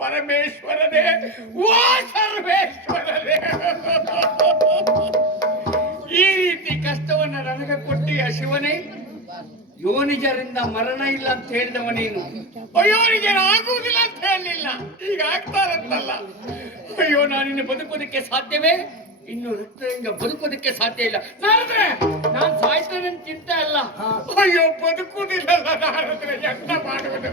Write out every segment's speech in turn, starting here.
ಪರಮೇಶ್ವರನೇ ಓ ಸರ್ವೇಶ್ವರನೇ. ಈ ರೀತಿ ಕಷ್ಟವನ್ನ ನನಗೆ ಕೊಟ್ಟಿಯ ಶಿವನೇ ಯೋನಿಜರಿಂದ ಮರಣ ಇಲ್ಲ ಅಂತ ಹೇಳಿದವ ನೀನು. ಅಯ್ಯೋ ನಿಜ ಆಗುವುದಿಲ್ಲ ಅಂತ ಹೇಳಲಿಲ್ಲ. ಈಗ ಆಗ್ತಾರಂತಲ್ಲ ಅಯ್ಯೋ ನಾನಿನ್ನು ಬದುಕೋದಕ್ಕೆ ಸಾಧ್ಯವೇ? ಇನ್ನು ರಕ್ತದಿಂದ ಬದುಕೋದಕ್ಕೆ ಸಾಧ್ಯ ಇಲ್ಲ. ನಾರದ್ರೆ ನಾನು ಸಾಯ್ತೇನೆ ಚಿಂತೆ ಅಲ್ಲ. ಅಯ್ಯೋ ಬದುಕುದಿಲ್ಲ ನಾರದ್ರೆ ಎಂತ ಮಾಡುವುದು?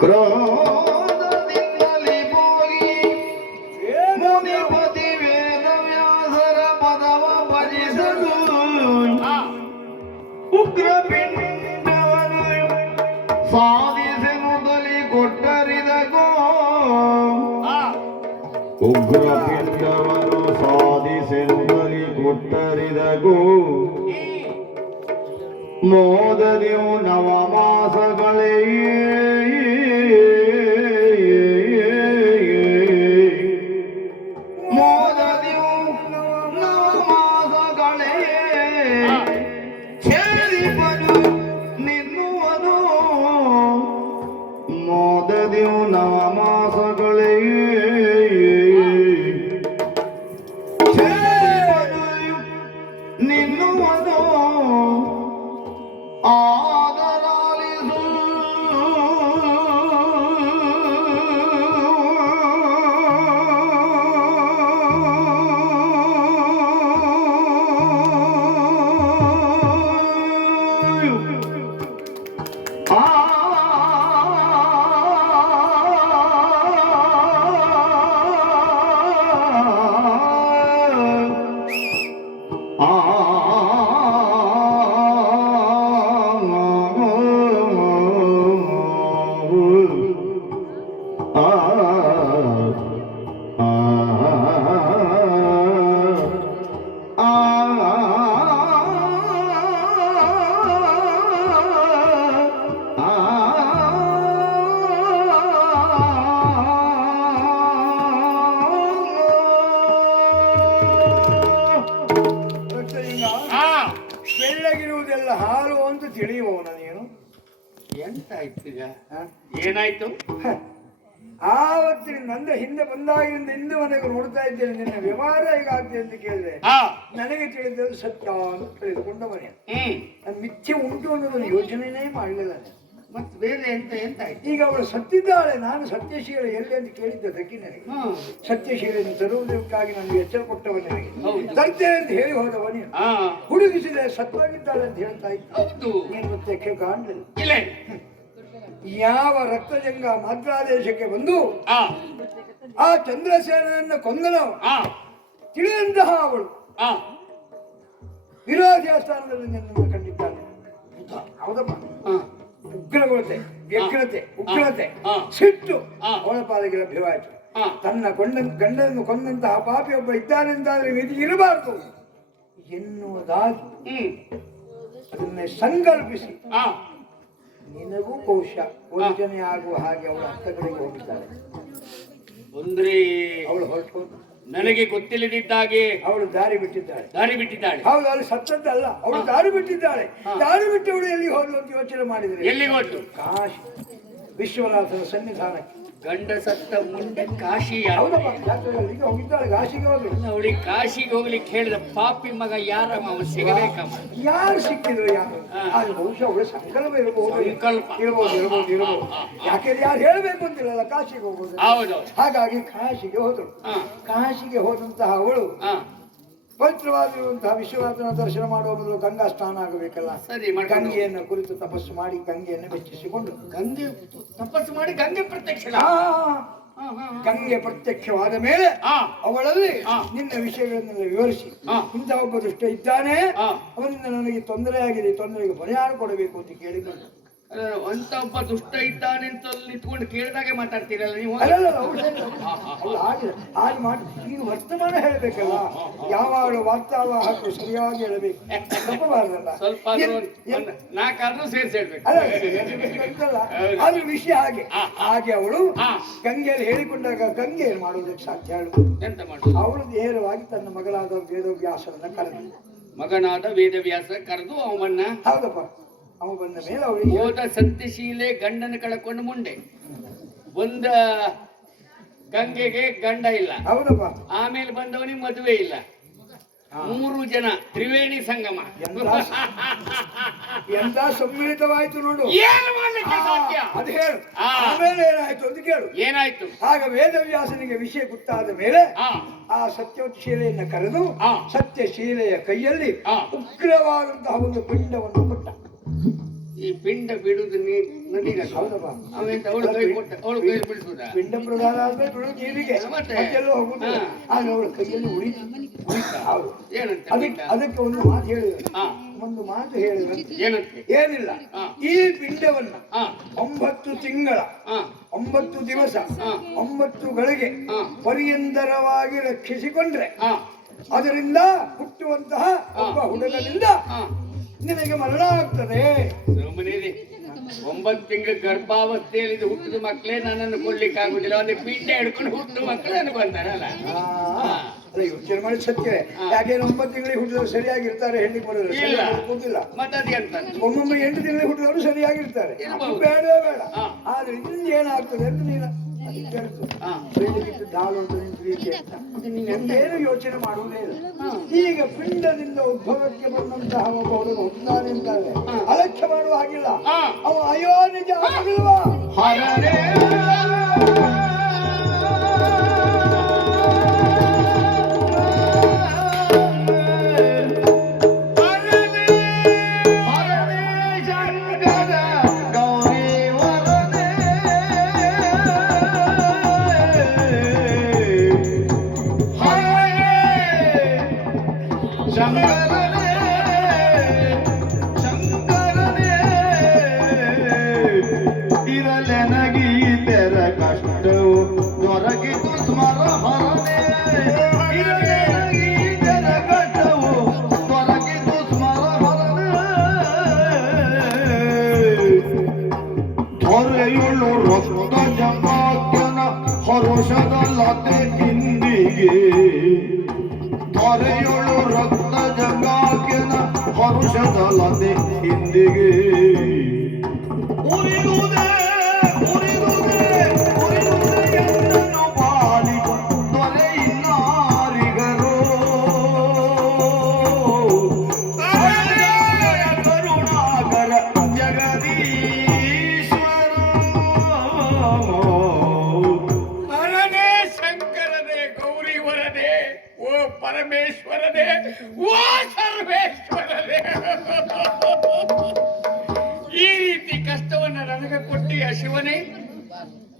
ಕ್ರೋಧದಿಂದಲೇ ಹೋಗಿ ಮುನಿಪತಿ ವೇದ ಪದವ ಭಜಿಸಲು ಉಗ್ರ ಪಿಂಡವನು ಸಾಧಿಸೆನುದಲಿ ಕೊಟ್ಟರಿದಗೋ. ಉಗ್ರ ಪಿಂಡವನು ಸಾಧಿಸೆನುದಲಿ ಕೊಟ್ಟರಿದಗೋ. ಈ, ಮೋದದಿಯು ಅಂತ ಕೇಳಿದೆ ನನಗೆ ತಿಳಿದದ್ದು ಸತ್ಯ ಅಂತ ತಿಳಿದುಕೊಂಡವನೇ. ಹ್ಮ್. ನಾನು ಮಿಥ್ಯೆ ಉಂಟು ಅನ್ನೋದನ್ನು ಯೋಚನೆನೇ ಮಾಡಲಿಲ್ಲ ಮತ್ತೆ ಬೇರೆ ಎಂತ ಎಂತಾಯ್ತು ಈಗ ಅವಳು ಸತ್ತಿದ್ದಾಳೆ ನಾನು ಸತ್ಯಶೀಲ ಎಲ್ಲಿ ಅಂತ ಕೇಳಿದ್ದದಕ್ಕೆ ನನಗೆ. ಸತ್ಯಶೀಲನ್ನು ತರುವುದಕ್ಕಾಗಿ ನನಗೆ ಎಚ್ಚರ ಕೊಟ್ಟವ ನನಗೆ. ತರ್ತೇನೆ ಅಂತ ಹೇಳಿ ಹೋದವನೇ. ಹುಡುಗಿಸಿದೆ ಸತ್ವಾಗಿದ್ದಾಳೆ ಅಂತ ಹೇಳ್ತಾ ಇತ್ತು ನೀನು ಮತ್ತೆ ಕಾಣಲಿಲ್ಲ ಯಾವ ರಕ್ತಜಂಗ ಮಾದ್ರಾದೇಶಕ್ಕೆ ಬಂದು ಆ ಚಂದ್ರಸೇನನ್ನು ಕೊಂದನೋ. ತಿಳಿದಂತಹ ಅವಳು. ಆ. ವಿರೋಧಿಯ ಸ್ಥಾನದಲ್ಲಿ ನಿನ್ನನ್ನು ಕಂಡಿದ್ದಾಳೆ. ಹೌದಪ್ಪ. ಉಗ್ರಗೊಳತೆ ವ್ಯಗ್ರತೆ ಉಗ್ರತೆ ಸಿಟ್ಟು. ಅವಳ ಪಾಲಿಗೆ ಲಭ್ಯವಾಯಿತು. ತನ್ನ ಕೊಂಡ ಗಂಡನನ್ನು ಕೊಂದಂತಹ ಪಾಪಿ ಒಬ್ಬ ಇದ್ದಾನೆಂದಾದ್ರೆ ವಿಧಿ ಇರಬಾರದು. ಎನ್ನುವುದಾಗಿ ಅದನ್ನೇ ಸಂಕಲ್ಪಿಸಿ. ನಿನಗೂ ಕೌಶ ವಂಚನೆ ಆಗುವ ಹಾಗೆ ಅವಳ ಹಸ್ತಗಳಿಗೆ ಹೋಗಿದ್ದಾಳೆ. ಅವಳು ಹೊರಟು ನನಗೆ ಗೊತ್ತಿಲ್ಲದಿದ್ದಾಗೆ ಅವಳು ದಾರಿ ಬಿಟ್ಟಿದ್ದಾಳೆ. ದಾರಿ ಬಿಟ್ಟಿದ್ದಾಳೆ. ಹೌದು ಅವಳು ಸತ್ತದ್ದಲ್ಲ ಅವಳು ದಾರಿ ಬಿಟ್ಟಿದ್ದಾಳೆ. ದಾರಿ ಬಿಟ್ಟವಳು ಎಲ್ಲಿ ಹೋದ್ಲು ಅಂತ ಯೋಚನೆ ಮಾಡಿದ್ರೆ? ಎಲ್ಲಿ ಹೋದ್ಲು? ಕಾಶಿ ವಿಶ್ವನಾಥನ ಸನ್ನಿಧಾನಕ್ಕೆ. ಗಂಡ ಸತ್ತ ಮುಂದೆ ಕಾಶಿ ಹೌದಪ್ಪ ಯಾತ್ರೆಗಳಿಗೆ ಹೋಗಿದ್ದಾಳೆ ಕಾಶಿಗೆ ಹೋದ್ರು ಅವಳಿಗೆ ಕಾಶಿಗೆ ಹೋಗ್ಲಿಕ್ಕೆ ಹೇಳಿದ ಪಾಪಿ ಮಗ ಯಾರಮ್ಮ? ಅವ ಸಿಗಬೇಕಮ್ಮ. ಯಾರು ಸಿಕ್ಕಿದ್ರು ಯಾರು. ಅದು ಬಹುಶಃ ಅವಳ ಸಂಕಲ್ಪ ಇರಬಹುದು ಸಂಕಲ್ಪ. ಇರಬಹುದು ಇರಬಹುದು ಇರಬಹುದು. ಯಾಕೆಂದ್ರೆ ಯಾರು ಹೇಳಬೇಕು ಅಂತಿರಲ್ಲ ಕಾಶಿಗೆ ಹೋಗೋದು? ಹೌದು. ಹಾಗಾಗಿ ಕಾಶಿಗೆ ಹೋದ್ರು. ಕಾಶಿಗೆ ಹೋದಂತಹ ಅವಳು ಪವಿತ್ರವಾಗಿರುವಂತಹ ವಿಶ್ವನಾಥನ ದರ್ಶನ ಮಾಡುವ ಮೊದಲು ಗಂಗಾ ಸ್ನಾನ ಆಗಬೇಕಲ್ಲ? ಸರಿ ಗಂಗೆಯನ್ನು ಕುರಿತು ತಪಸ್ಸು ಮಾಡಿ ಗಂಗೆಯನ್ನು ಮೆಚ್ಚಿಸಿಕೊಂಡು. ಗಂಗೆ ತಪಸ್ಸು ಮಾಡಿ ಗಂಗೆ ಪ್ರತ್ಯಕ್ಷ ಗಂಗೆ ಪ್ರತ್ಯಕ್ಷವಾದ ಮೇಲೆ ಅವಳಲ್ಲಿ. ನಿನ್ನ ವಿಷಯಗಳನ್ನೆಲ್ಲ ವಿವರಿಸಿ. ಇಂತ ಇಂಥ ಒಬ್ಬ ದುಷ್ಟ ಇದ್ದಾನೆ. ಅವನಿಂದ ನನಗೆ ತೊಂದರೆ ಆಗಿದೆ ತೊಂದರೆಗೆ ಪರಿಹಾರ ಕೊಡಬೇಕು ಅಂತ ಕೇಳಿಕೊಂಡು ಅಂತ ಒಬ್ಬ ದುಷ್ಟ ಇದ್ದಾನೆ ಅಂತ ಅಲ್ಲಿ ನಿಂತ್ಕೊಂಡು ಕೇಳಿದಾಗೆ ಮಾತಾಡ್ತೀರಲ್ಲ ನೀವು? ಹಾಗೆ ಮಾಡಿ ನೀನು ವರ್ತಮಾನ ಹೇಳ್ಬೇಕಲ್ಲ. ಯಾವಾಗಲೂ ಹಾಕು ಸರಿಯಾಗಿ ಹೇಳಬೇಕು. ತಪ್ಪಬಾರ್ದಲ್ಲ. ಸ್ವಲ್ಪ ನಾಲ್ಕಾದ್ರೂ ಸೇರ್ಸಿ ಹೇಳ್ಬೇಕು? ಆದ್ರೆ ವಿಷಯ ಹಾಗೆ. ಹಾಗೆ ಅವಳು. ಗಂಗೆಯಲ್ಲಿ ಹೇಳಿಕೊಂಡಾಗ ಗಂಗೆ ಏನ್ ಮಾಡೋದಕ್ಕೆ ಸಾಧ್ಯ ಹೇಳು. ಎಂತ ಮಾಡು ಅವಳು ನೇರವಾಗಿ ತನ್ನ ಮಗಳಾದ ವೇದವ್ಯಾಸರನ್ನ ಕರೆದ ಮಗನಾದ ವೇದವ್ಯಾಸ ಕರೆದು ಅವನ್ನ ಹೌದಪ್ಪ. ಅವ ಬಂದ ಮೇಲೆ ಅವಳಿಗೆ ಹೋದ ಸತ್ಯಶೀಲೆ ಗಂಡನ ಕಳ್ಕೊಂಡು ಮುಂಡೆ ಒಂದ ಗಂಗೆಗೆ ಗಂಡ ಇಲ್ಲ. ಹೌದಪ್ಪ. ಆಮೇಲೆ ಬಂದವನಿಗೆ ಮದುವೆ ಇಲ್ಲ. ಮೂರು ಜನ ತ್ರಿವೇಣಿ ಸಂಗಮ. ಎಂತ ಎಂತ ಸಮ್ಮಿಳಿತವಾಯ್ತು ನೋಡು. ಏನು ಮಾಡ್ಲಿಕ್ಕೆ ಸಾಧ್ಯ? ಅದು ಹೇಳು. ಆಮೇಲೆ ಏನಾಯ್ತು ಅಂತ ಕೇಳು. ಏನಾಯ್ತು? ಆಗ ವೇದವ್ಯಾಸನಿಗೆ ವಿಷಯ ಗೊತ್ತಾದ ಮೇಲೆ ಆ ಸತ್ಯಶೀಲೆಯನ್ನು ಕರೆದು. ಸತ್ಯಶೀಲೆಯ ಕೈಯಲ್ಲಿ. ಉಗ್ರವಾದಂತಹ ಒಂದು ಪಿಂಡವನ್ನು ಕೊಟ್ಟ. ಈ ಪಿಂಡ ಬಿಡುದು ನೀ- ನದಿಗಲ್ಲ ಹೌದಪ್ಪ ಅವೆಂತ ಅವಳು ಕೈ ಕೊಟ್ಟ ಅವಳು ಕೈ ಬಿಡಿಸುದ? ಪಿಂಡ ಆದ್ಮೇಲೆ ನೀರಿಗೆ? ಮತ್ತೆಲ್ಲೋ. ಆಗ ಅವಳ ಕೈಯಲ್ಲಿ ಏನಂತ ಅದಕ್ಕೆ ಅದಕ್ಕೆ ಒಂದು ಮಾತು ಹೇಳಿದ್ರು. ಒಂದು ಮಾತು ಹೇಳಿದ್ರು. ಏನಂತೆ? ಏನಿಲ್ಲ. ಈ ಪಿಂಡವನ್ನ ಒಂಬತ್ತು ತಿಂಗಳ ಒಂಬತ್ತು ದಿವಸ ಒಂಬತ್ತು ಗಳಿಗೆ ಪರಿಯಂದರವಾಗಿ ಪರ್ಯಂತರವಾಗಿ ರಕ್ಷಿಸಿಕೊಂಡ್ರೆ ಅದರಿಂದ ಹುಟ್ಟುವಂತಹ ಒಬ್ಬ ಹುಡುಗನಿಂದ ನಿನಗೆ ಮರಣ ಆಗ್ತದೆ ಸುಮ್ಮನಿರಿ ಒಂಬತ್ತು ತಿಂಗಳ ಗರ್ಭಾವಸ್ಥೆಯಲ್ಲಿ ಹುಟ್ಟಿದ ಮಕ್ಕಳೇ ನನ್ನನ್ನು ಕೊಡ್ಲಿಕ್ಕೆ ಆಗುದಿಲ್ಲ ಒಂದು ಪಿಂಡ ಹಿಡ್ಕೊಂಡು ಹುಟ್ಟಿದ ಮಕ್ಕಳು ನನಗೆ ಅಲ್ಲ ಯೋಚನೆ ಮಾಡಿ ಸತ್ಯ ಯಾಕೆ ಒಂಬತ್ತು ತಿಂಗಳಿಗೆ ಹುಟ್ಟಿದವರು ಸರಿಯಾಗಿರ್ತಾರೆ ಹೆಣ್ಣಿಗೆ ಬರೋದು ಗೊತ್ತಿಲ್ಲ ಒಮ್ಮೊಮ್ಮೆ ಎಂಟು ತಿಂಗಳಿಗೆ ಹುಟ್ಟಿದವರು ಸರಿಯಾಗಿರ್ತಾರೆ. ಬೇಡ. ಬೇಡ ಆದ್ರೆ ಇಲ್ಲಿ ಏನಾಗ್ತದೆ ಅಂತ ನೀನು ಅಂತ. ಏನು ಯೋಚನೆ ಮಾಡುವುದೇ ಇಲ್ಲ ಈಗ ಪಿಂಡದಿಂದ ಉದ್ಭವಕ್ಕೆ ಬಂದಂತಹ ಒಬ್ಬ ಹುಡುಗ ಹುಟ್ಟಿದಾನೆ ಅಂತಾರೆ ಅಲಕ್ಷ್ಯ ಮಾಡುವ ಹಾಗಿಲ್ಲ. ಅವ ಅಯೋ ನಿಜ ಆಗಿಲ್ವಾ ಹರುಷದ ಲತೆ ಇಂದಿಗೆ ಹೊರೆಯುಳ್ಳು ರಕ್ತ ಜಗಾಕ್ಯನ ঔষধ লতে হিন্দিগে উনি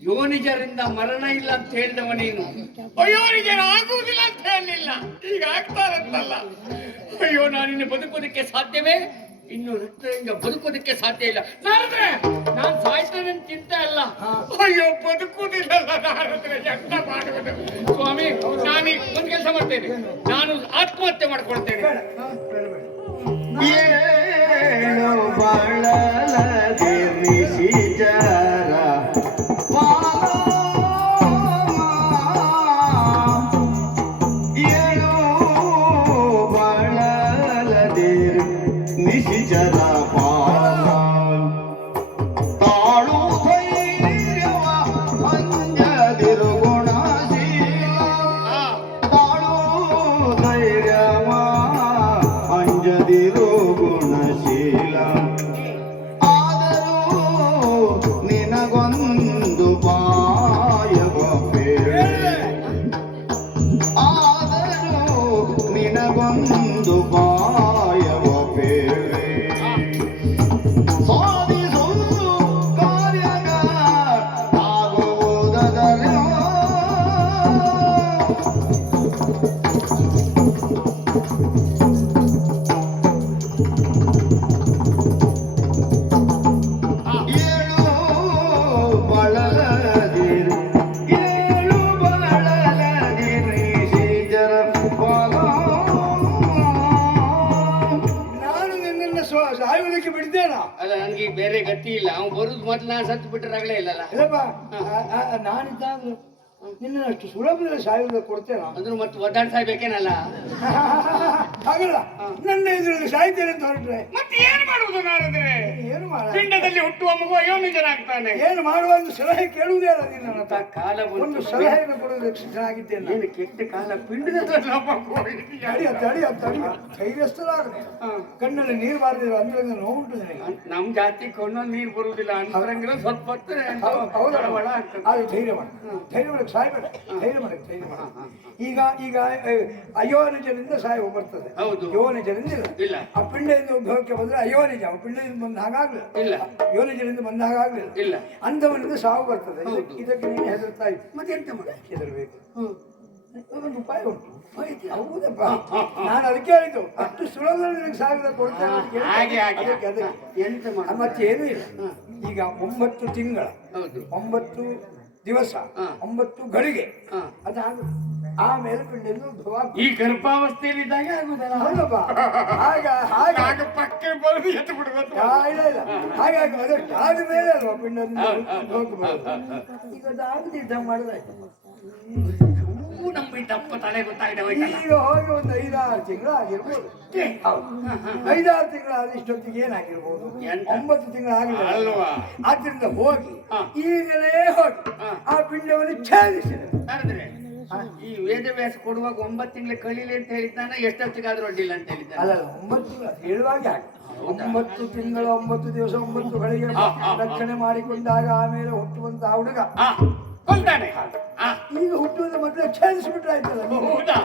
ಯೋನಿಜರಿಂದ ಮರಣ ಇಲ್ಲ ಅಂತ ಹೇಳಿದವ ನೀನು. ಅಯ್ಯೋನಿಗೆ ಆಗುವುದಿಲ್ಲ ಅಂತ ಹೇಳಲಿಲ್ಲ. ಈಗ ಆಗ್ತಾರಂತಲ್ಲ. ಅಯ್ಯೋ ನಾನಿನ್ನು ಬದುಕೋದಕ್ಕೆ ಸಾಧ್ಯವೇ? ಇನ್ನು ರಕ್ತದಿಂದ ಬದುಕೋದಕ್ಕೆ ಸಾಧ್ಯ ಇಲ್ಲ. ನಾರದ್ರೆ, ನಾನು ಸಾಯ್ತೇನೆ ಚಿಂತೆ ಅಲ್ಲ. ಅಯ್ಯೋ ಬದುಕುವುದಿಲ್ಲ ನಾರದ್ರೆ ಸ್ವಾಮಿ ನಾನು ಒಂದು ಕೆಲಸ ಮಾಡ್ತೇನೆ. ನಾನು ಆತ್ಮಹತ್ಯೆ ಮಾಡ್ಕೊಳ್ತೇನೆ. ಮೊದ್ಲು ನಾನು ಸತ್ತು ಬಿಟ್ಟರಾಗಲೇ ಇಲ್ಲಲ್ಲ? ಇಲ್ಲಪ್ಪ ನಾನಿದ್ದಾದ್ರೂ ನಿನ್ನ ಅಷ್ಟು ಸುಲಭದಲ್ಲಿ ಸಾಯೋದಕ್ಕೆ ಕೊಡ್ತೇನಾ? ಅಂದ್ರೆ ಮತ್ತೆ ಒದ್ದಾಡ್ ಸಾಯ್ಬೇಕೇನಲ್ಲ? ಆಗಲ್ಲ ನನ್ನ ಇದರಲ್ಲಿ ಸಾಯ್ತೇನೆ ಅಂತ ಹೊರಟ್ರೆ? ಮತ್ತೆ ಏನ್ ಮಾಡುವುದು ನಾರದ್ರೆ ಏನು ಮಾಡ ಪಿಂಡದಲ್ಲಿ ಹುಟ್ಟುವ ಮಗು ಅಯೋನಿಜನಾಗ್ತಾನೆ. ಏನು ಮಾಡುವ ಒಂದು ಸಲಹೆ ಕೇಳುವುದೇ ಅಲ್ಲ ನಿನ್ನ. ಕಾಲ ಒಂದು ಸಲಹೆಯನ್ನು ಕೊಡೋದಕ್ಕೆ ಸಿದ್ಧನಾಗಿದ್ದೇನೆ ನೀನು. ಏನು ಕೆಟ್ಟ ಕಾಲ ಪಿಂಡದ ತಡಿಯ ತಡಿಯ ತಡಿಯ ತಡಿ ತಡಿ. ಧೈರ್ಯಸ್ಥರಾಗದೆ ಕಣ್ಣಲ್ಲಿ ನೀರು ಬಾರದಿಲ್ಲ ಅಂದ್ರೆ ನೋವುಂಟು ನಮ್ ಜಾತಿ ಕೊಂಡೊಂದು ನೀರು ಬರುವುದಿಲ್ಲ. ಅಂದ್ರೆ ಸ್ವಲ್ಪ ಹೊತ್ತು ಧೈರ್ಯ ಮಾಡ. ಧೈರ್ಯ ಮಾಡಕ್ಕೆ ಸಾಯ್ಬೇಡ ಧೈರ್ಯ ಮಾಡಿ ಧೈರ್ಯ ಮಾಡ. ಈಗ ಈಗ ಅಯೋನಿಜನಿಂದ ಸಾಯವು ಸಾವು ಬರ್ತದೆ. ಹೌದು. ಯೋನಿಜರಿಂದ ಇಲ್ಲ. ಆ ಪಿಂಡೆಯಿಂದ ಉದ್ಭವಕ್ಕೆ ಬಂದ್ರೆ ಅಯೋನಿಜ ಅವ ಪಿಂಡದಿಂದ ಬಂದ ಹಾಗಾಗ್ಲಿಲ್ಲ. ಇಲ್ಲ. ಯೋನಿಜನಿಂದ ಬಂದ ಹಾಗಾಗ್ಲಿಲ್ಲ. ಇಲ್ಲ. ಅಂಥವನಿಂದ ಸಾವು ಬರ್ತದೆ. ಇದಕ್ಕೆ- ನೀನು ಹೆದರ್ತಾ ಇತ್ತು ಮತ್ತೆ ಎಂತ ಮಾಡಿ ಹೆದರ್ಬೇಕು. ಒಂದು ಉಪಾಯ ಉಂಟು. ಹೌದಪ್ಪ. ನಾನು ಅದಕ್ಕೆ ಹೇಳಿದ್ದು ಅಷ್ಟು ಸುಲಭದಲ್ಲಿ ನಿನಗೆ ಸಾವಿರ ಕೊಡ್ತೇನೆ ಮತ್ತೆ ಏನೂ ಇಲ್ಲ. ಈಗ ಒಂಬತ್ತು ತಿಂಗಳ ಒಂಬತ್ತು ದಿವಸ. ಒಂಬತ್ತು ಗಳಿಗೆ. ಅದಾಗ ಆಮೇಲೆ ಪಿಂಡನ್ನು ಉದ್ಭವ ಈ ಗರ್ಭಾವಸ್ಥೆಯಲ್ಲಿ ಇದ್ದಾಗ ಆಗುದಲ್ಲ ಹೌದಪ್ಪ. ಆಗ ಹಾಗ ಆಗ ಪಕ್ಕ ಬರುದು ಎತ್ತು ಆ, ಇಲ್ಲ ಇಲ್ಲ. ಹಾಗಾಗಿ ಅದಷ್ಟು ಆದ್ಮೇಲೆ ಅಲ್ವಾ ಪಿಂಡದಿಂದ ಹೌದು, ಹೌದು, ಉದ್ಭವಕ್ಕೆ ಬರೋದು. ಈಗ ಅದಾಗದಿದ್ದ ಮಾಡಿದಾಯ್ತು. ತಲೆ ಗೊತ್ತಾಗಿದೆ ಹೋಯ್ತಲ್ಲ. ಈಗ ಹೋಗಿ ಒಂದು ಐದಾರು ತಿಂಗಳು ಆಗಿರ್ಬೋದು. ಹೌದು. ಐದಾರು ತಿಂಗಳು ಆದ ಇಷ್ಟೊತ್ತಿಗೆ ಏನಾಗಿರ್ಬೋದು? ಎಂತ? ಒಂಬತ್ತು ತಿಂಗಳು ಆಗಿಲ್ಲ ಅಲ್ವಾ? ಆದ್ರಿಂದ ಹೋಗಿ ಹಾ. ಈಗಲೇ ಹೋಗಿ ಹಾ. ಆ ಪಿಂಡವನ್ನು ಛೇದಿಸಿದೆ. ನೋಡಿದ್ರೆ ಈ ವೇದವ್ಯಾಸ ಕೊಡುವಾಗ ಒಂಬತ್ತು ತಿಂಗಳು ಕಲೀಲಿ ಅಂತ ಹೇಳಿದ್ದಾನೆ ಎಷ್ಟೊತ್ತಿಗಾದ್ರೂ ಅಡ್ಡಿಲ್ಲ ಅಂತ ಹೇಳಿದ್ದಾನೆ. ಅಲ್ಲ ಒಂಬತ್ತು ತಿಂಗಳು ಹೇಳುವಾಗ. ಒಂಬತ್ತು ತಿಂಗಳ ಒಂಬತ್ತು ದಿವಸ ಒಂಬತ್ತು ಗಳಿಗೆ ಹಾ, ಹಾ, ಹಾ. ರಕ್ಷಣೆ ಮಾಡಿಕೊಂಡಾಗ ಆಮೇಲೆ ಹುಟ್ಟುವಂತಹ ಹುಡುಗ. ಹಾ. ಈಗ ಹುಟ್ಟುವುದ ಮೊದಲು ಛೇದಿಸ್ಬಿಟ್ರೆ ಆಯ್ತಲ್ಲ ನೀವು. ಹೌದಾ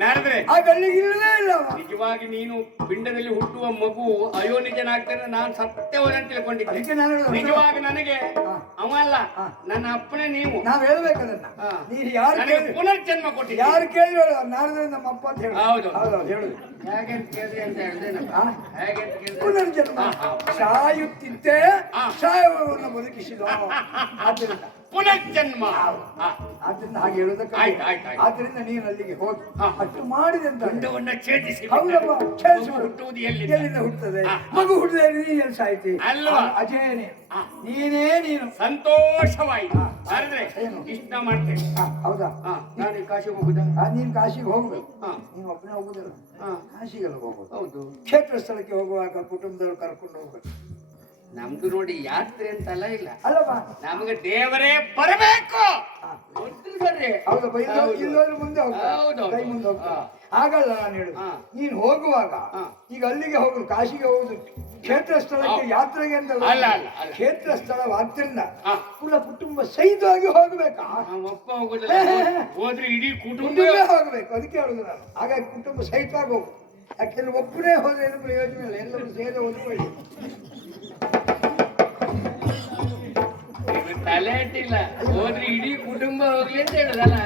ನಾರದ್ರೆ ಆ ಗಲ್ಲಿಗೆ ಇಲ್ಲವೇ ಇಲ್ಲ ಅವ. ನಿಜವಾಗಿ ನೀನು ಪಿಂಡದಲ್ಲಿ ಹುಟ್ಟುವ ಮಗು ಅಯೋನಿಜನಾಗ್ತಾನೆ ನಾನು ಸತ್ಯವನ್ನ ತಿಳ್ಕೊಂಡಿದ್ದೆ ಅದಕ್ಕೆ ನಾನು ಹೇಳುದು, ನಿಜವಾಗಿ ನನಗೆ ಹಾ. ಅವ ಅಲ್ಲ ಹಾ. ನನ್ನ ಅಪ್ಪನೇ ನೀವು ನಾವ್ ಹೇಳ್ಬೇಕದನ್ನ ಹಾ. ನೀನು ಯಾರು ನನಗೆ ಕೇಳಿ ಪುನರ್ಜನ್ಮ ಕೊಟ್ಟಿದ್ದೆ ಯಾರು ಕೇಳಿ ನಾರದ್ರೆ ನಮ್ಮ ಅಪ್ಪ ಅಂತ ಹೇಳಿ ಹೌದು. ಹೌದು ಹೇಳುದು ಹೇಗೆ ಅಂತ ಅಂತ ಹೇಳಿದೆ ಹಾ? ಹೇಗೆ ಅಂತ ಕೇಳಿದ್ರೆ ಪುನರ್ಜನ್ಮ ಹಾ, ಹಾ. ಸಾಯುತ್ತಿದ್ದೆ ಹಾ. ಸಾಯುವವರನ್ನು ಬದುಕಿಸಿದ ಆದ್ದರಿಂದ ಪುನರ್ಜನ್ಮ. ಆದ್ರಿಂದ ಹಾಗೆ ಹೇಳೋದಕ್ಕೆ ಆಯ್ತು, ಆಯ್ತು, ಆಯ್ತು. ಆದ್ದರಿಂದ ನೀನು ಅಲ್ಲಿಗೆ ಹೋಗಿ. ಅಷ್ಟು ಮಾಡಿದೆ ಅಂತ ಪಿಂಡವನ್ನ ಛೇದಿಸಿ ಹೌದಪ್ಪ ಛೇದಿಸಿ ಹುಟ್ಟುವುದು ಎಲ್ಲಿಂದ? ಎಲ್ಲಿಂದ ಹುಟ್ಟುತ್ತದೆ? ಮಗು ಹುಟ್ಟಿದ ನೀ ಎಲ್ಲಿ ಸಾಯ್ತಿ ಅಲ್ವಾ? ಅಜಯನೇ. ನೀನೇ ನೀನು. ಸಂತೋಷವಾಯ್ತು. ಏನು? ಇಷ್ಟ ಮಾಡ್ತೇನೆ. ಹೌದಾ? ನಾನು ಕಾಶಿಗೆ ಹೋಗುದಾ? ನೀನು ಕಾಶಿಗೆ ಹೋಗ್ಬೇಕು. ಹಾ. ನೀನು ಒಬ್ಬನೇ ಹೋಗುದಿಲ್ಲ. ಕಾಶಿಗೆಲ್ಲ ಹೋಗೋದು ಹೌದು. ಕ್ಷೇತ್ರ ಸ್ಥಳಕ್ಕೆ ಹೋಗುವಾಗ ಕುಟುಂಬದವ್ರು ಕರ್ಕೊಂಡು ಹೋಗ್ಬೇಕು. ನಮ್ದು ನೋಡಿ ಯಾತ್ರೆ ಅಂತಲ್ಲ ಇಲ್ಲ. ಅಲ್ಲಪ್ಪ. ನಮಗೆ ದೇವರೇ ಬರಬೇಕು. ಮುಂದೆ ಮುಂದೆ. ಹಾಗಲ್ಲ ನಾನು ಹೇಳುದು. ನೀನು ಹೋಗುವಾಗ. ಈಗ ಅಲ್ಲಿಗೆ ಹೋಗುದು ಕಾಶಿಗೆ ಹೋಗುದು ಕ್ಷೇತ್ರ ಸ್ಥಳಕ್ಕೆ. ಯಾತ್ರೆಗೆ ಅಂತ. ಕ್ಷೇತ್ರ ಸ್ಥಳವಾದ್ರಿಂದ. ಪುರ ಕುಟುಂಬ ಸಹಿತವಾಗಿ ಹೋಗ್ಬೇಕಾ? ಹೋದ್ರೆ ಇಡೀ ಕುಟುಂಬ ಕುಟುಂಬವೇ ಹೋಗ್ಬೇಕು. ಅದಕ್ಕೆ ಹೇಳುದು ನಾನು. ಹಾಗಾಗಿ ಕುಟುಂಬ ಸಹಿತವಾಗಿ ಹೋಗು. ಯಾಕೆಂದ್ರೆ ಒಬ್ಬನೇ ಹೋದ್ರೆ ಏನು ಪ್ರಯೋಜನ ಇಲ್ಲ? ಎಲ್ಲರೂ ಸೇರಿ ಹೋದ್ಕೊಳ್ಳಿ ತಲೆ ಇಟ್ಟಿಲ್ಲ ಹೋದ್ರೆ ಇಡೀ ಕುಟುಂಬ ಹೋಗ್ಲಿ ಅಂತ ಹೇಳುದಲ್ಲ?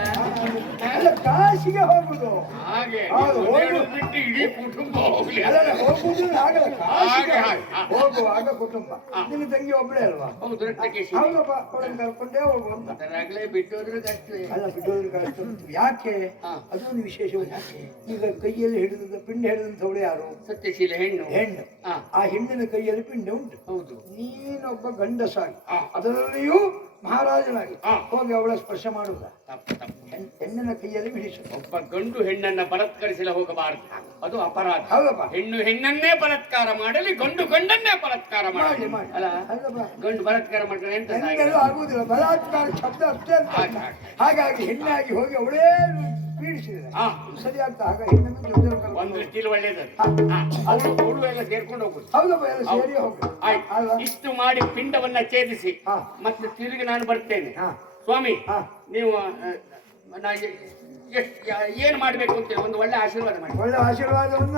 ಅಲ್ಲ ಕಾಶಿಗೆ ಹೋಗುದು. ಹಾಗೆ. ಹೌದು, ಹೋಗು. ಹೇಳುದು ಬಿಟ್ಟು ಇಡೀ ಕುಟುಂಬ ಹೋಗ್ಲಿ ಅಲ್ಲ ಹೋಗುದು ಆಗಲ್ಲ ಕಾಶಿಗೆ ಹಾಗೆ, ಹಾಗೆ. ಹೋಗುವಾಗ ಕುಟುಂಬ. ನಿನ್ನ ತಂಗಿ ಒಬ್ಬಳೇ ಅಲ್ವಾ? ಹೌದು ರಕ್ತಕೇಶಿ ಹೌದಪ್ಪ ಅವಳನ್ನು ಕರ್ಕೊಂಡೇ ಹೋಗು ಅಂತ. ಅದರಾಗ್ಲೇ ಬಿಟ್ಟು ಹೋದ್ರೆ ಕಷ್ಟವೇ ಅಲ್ಲ ಬಿಡೋದ್ರ ಕಷ್ಟ. ಯಾಕೆ? ಹಾ. ಅದೊಂದು ವಿಶೇಷ. ಯಾಕೆ? ಈಗ ಕೈಯಲ್ಲಿ ಹಿಡಿದ ಪಿಂಡ ಹಿಡಿದಂಥವಳು ಯಾರು? ಸತ್ಯಶೀಲ ಹೆಣ್ಣು. ಹೆಣ್ಣು. ಹಾ. ಆ ಹೆಣ್ಣಿನ ಕೈಯಲ್ಲಿ ಪಿಂಡ ಉಂಟು. ಹೌದು. ನೀನೊಬ್ಬ ಗಂಡಸಾಗಿ. ಅದರಲ್ಲಿಯೂ ಮಹಾರಾಜನಾಗಿ. ಹೋಗಿ ಅವಳ ಸ್ಪರ್ಶ ಹೆಣ್- ಹೆಣ್ಣಿನ ಕೈಯಲ್ಲಿ ಬಿಡಿಸು ಒಬ್ಬ ಗಂಡು ಹೆಣ್ಣನ್ನ ಬಲತ್ಕರಿಸಲು ಹೋಗಬಾರದು. ಅದು ಅಪರಾಧ. ಹೌದಪ್ಪ. ಹೆಣ್ಣು ಹೆಣ್ಣನ್ನೇ ಬಲತ್ಕಾರ ಮಾಡಲಿ ಗಂಡು ಗಂಡನ್ನೇ ಬಲತ್ಕಾರ ಮಾಡಿ ಮಾಡಲಿ. ಅಲ್ಲ ಗಂಡು ಬಲತ್ಕಾರ ಮಾಡಿದ್ರೆ ಎಂತ ಆಗುವುದಿಲ್ಲ. ಬಲಾತ್ಕಾರ ಶಬ್ದ ಅಷ್ಟೇ. ಹಾಗಾಗಿ ಹೆಣ್ಣಾಗಿ ಹೋಗಿ ಅವಳೇ ಸರಿ ಆಗ್ತಾ ಆಗ ಜೊತೆ ಕರ್ಕೊಂಡು ಒಂದು ಒಳ್ಳೇದು. ಎಲ್ಲ ಸೇರ್ಕೊಂಡು ಹೋಗುದು. ಹೌದಪ್ಪ ಎಲ್ಲ ಸೇರಿ ಆಯ್ತು. ಇಷ್ಟು ಮಾಡಿ ಪಿಂಡವನ್ನ ಛೇದಿಸಿ. ಮತ್ತೆ ತಿರುಗಿ ನಾನು ಬರ್ತೇನೆ. ಹಾ. ಸ್ವಾಮಿ. ನೀವು ನನಗೆ ಏನ್ ಮಾಡ್ಬೇಕು ಅಂತ ಒಂದು ಒಳ್ಳೆ ಆಶೀರ್ವಾದ ಮಾಡಿ. ಒಳ್ಳೆ ಆಶೀರ್ವಾದವನ್ನ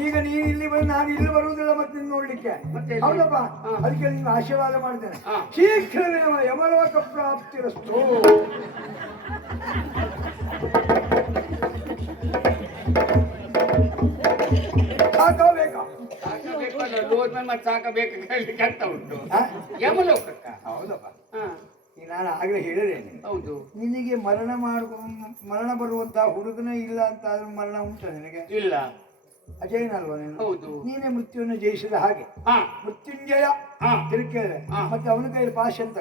ಈಗ ನೀನು ಇಲ್ಲಿ ಬಂದು ನಾನು ಇಲ್ಲಿ ಬರುವುದಿಲ್ಲ ಮತ್ತೆ ನಿನ್ನ ನೋಡ್ಲಿಕ್ಕೆ. ಮತ್ತೆ ಹೌದಪ್ಪ. ಅದಕ್ಕೆ ನಿಮ್ಗೆ ಆಶೀರ್ವಾದ ಮಾಡ್ತೇನೆ. ಶೀಘ್ರ ಶೀಘ್ರವೇ ಯಮಲೋಕ ಪ್ರಾಪ್ತಿರಸ್ತು. ಸಾಕಬೇಕಾ ಸಾಕಬೇಕು ಅಲ್ಲ, ಹೋದ್ಮೇಲೆ ಮತ್ತೆ ಸಾಕಬೇಕು ಕೇಳಲಿಕ್ಕೆ ಅಂತ ಉಂಟು. ಯಮಲೋಕಕ್ಕ? ಹೌದಪ್ಪ. ಹಾ. ಈಗ ನಾನು ಆಗ್ಲೇ ಹೇಳಿದ್ದೇನೆ. ಹೌದು. ನಿನಗೆ ಮರಣ ಮಾಡುವ ಮರಣ ಬರುವಂತಹ ಹುಡುಗನೇ ಇಲ್ಲ ಅಂತ ಆದ್ರೂ ಮರಣ ಉಂಟ ನಿನಗೆ? ಇಲ್ಲ. ಅಜಯನಲ್ವಾ ನೀನು? ಹೌದು. ನೀನೇ ಮೃತ್ಯುವನ್ನು ಜಯಿಸಿದ ಹಾಗೆ? ಹಾ. ಮೃತ್ಯುಂಜಯ ಹಾ. ತಿರುಕೇಳೆ. ಮತ್ತೆ ಅವನ ಕೈಯಲ್ಲಿ ಪಾಶ ಅಂತ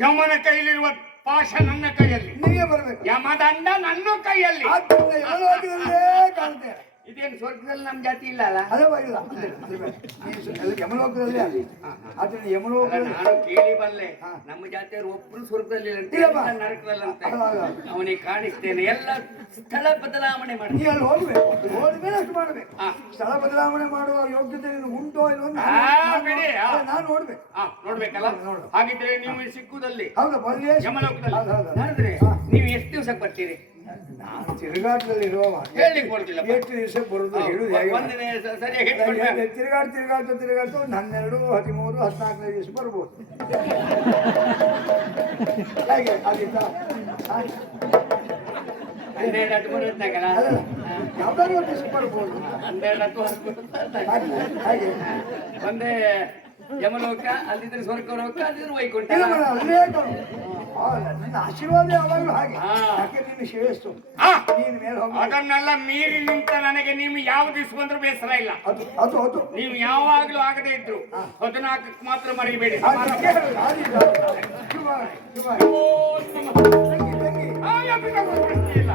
ಯಮನ ಕೈಯಲ್ಲಿರುವ ಪಾಶ ನನ್ನ ಕೈಯಲ್ಲಿ. ನೀವೇ ಬರಬೇಕು. ಯಮದಂಡ ನನ್ನ ಕೈಯಲ್ಲಿ. ಕಾಣ್ತೇನೆ. ಇದೇನು ಸ್ವರ್ಗದಲ್ಲಿ ನಮ್ಮ ಜಾತಿ ಇಲ್ಲ ಅಲ್ಲ? ಅದೇ ಇಲ್ಲ. ಅದು ಯಮಲೋಕದಲ್ಲೇ ಅಲ್ಲಿ ಅಲ್ಲ, ಯಮಲೋಕದಲ್ಲಿ ನಾನು ಕೇಳಿ ಬಲ್ಲೆ. ನಮ್ಮ ಜಾತಿಯವರು ಒಬ್ರು ಸ್ವರ್ಗದಲ್ಲಿ ಇಲ್ಲ. ಎಲ್ಲ ಅಲ್ಲ. ಅವನಿಗೆ ಕಾಣಿಸ್ತೇನೆ. ಎಲ್ಲ ಸ್ಥಳ ಬದಲಾವಣೆ ಮಾಡಿ ನೀ ಅಲ್ಲಿ ಹೋಗ್ಬೇಕು. ಹೋದ್ಮೇಲೆ ಅಷ್ಟು ಮಾಡ್ಬೇಕು. ಸ್ಥಳ ಬದಲಾವಣೆ ಮಾಡುವ ಯೋಗ್ಯತೆ ಉಂಟೋ ಇಲ್ಲೋ ಅಂತ ನಾನು- ನೋಡ್ಬೇಕು. ನೋಡ್ಬೇಕಲ್ಲ? ನೋಡು. ಹಾಗಿದ್ರೆ ನೀವು ಸಿಕ್ಕುದಲ್ಲಿ ಹೌದಾ ಯಮಲೋಕದಲ್ಲಿ. ನೀವು ಎಷ್ಟು ದಿವಸಕ್ಕೆ ಬರ್ತೀರಿ? ನಾನು ತಿರುಗಾಟದಲ್ಲಿ ಇರುವವ ಹೇಳಲಿಕ್ಕೆ ಬರುದಿಲ್ಲ ಎಷ್ಟು ದಿವಸ ಬರುದು ಹೇಳುದು ಒಂದಿನ ಸರಿಯಾಗಿ ಹೇಳ್ಕೊಡ್ಬೇಕು. ತಿರುಗಾಟ ತಿರುಗಾಟ ತಿರುಗಾಟ ಒಂದು ಹನ್ನೆರಡು ಹದಿಮೂರು ಹದಿನಾಲ್ಕನೇ ದಿವಸ ಬರ್ಬೋದು ಹೇಗೆ? ಆಗಿತ್ತಾ? ಹನ್ನೆರಡು ಹದಿಮೂರು ಯಾವ್ದಾದ್ರು ಒಂದು ದಿವಸ ಬರ್ಬೋದು ಹನ್ನೆರಡು ಹದಿಮೂರು. ಹಾಗೆ ಒಂದೇ ಯಮಲೋಕ ಅಲ್ಲಿದ್ರೆ ಸ್ವರ್ಗ ಲೋಕ ಅಲ್ಲಿದ್ರೆ ವೈಕುಂಠ. ಅಲ್ಲೇ ನನ್ನ ಆಶೀರ್ವಾದ ಯಾವಾಗಲೂ ಹಾಗೆ. ನೀನು ಮೇಲೆ ಹೋಗಿ ಅದನ್ನೆಲ್ಲ ಮೀರಿ ನಿಂತ ನನಗೆ ನೀವು ಯಾವ ದಿವಸ ಬಂದ್ರು ಬೇಸರ ಇಲ್ಲ. ಅದು ಅದು ಅದು. ನೀವು ಯಾವಾಗ್ಲೂ ಆಗದೆ ಇದ್ರು ಹದಿನಾಲ್ಕಕ್ಕೆ ಮಾತ್ರ ಮರಿಬೇಡಿ. ಓ, ನಮ್ಮ- ತಂಗಿ, ತಂಗಿ. ಆ, ಪ್ರಶ್ನೆ ಇಲ್ಲ.